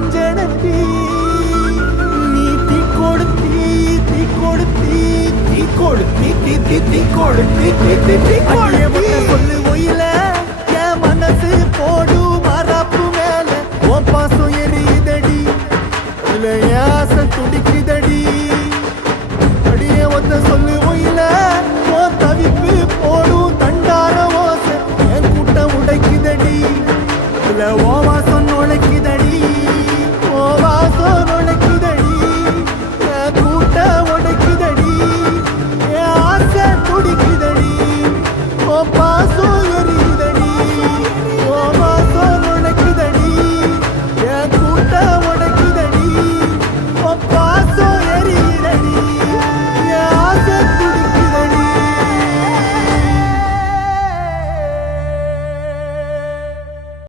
வஞ்சனத்தி நீ தீ கொடுத்தி தீ கொடுத்தி தீ கொடுத்தி தீ தீ தீ கொடுத்தி தீ தீ தீ கொடுத்தி சொல்லு ஒயில என் மனசு போடு மரப்பு மேல உன் பாசம் எரியுதடி இல்ல ஆசை துடிக்குதடி அடியே ஒத்த சொல்லு ஒயில உன் தவிப்பு போடும் தண்டார ஓசை என் கூட்டம் உடைக்குதடி இல்ல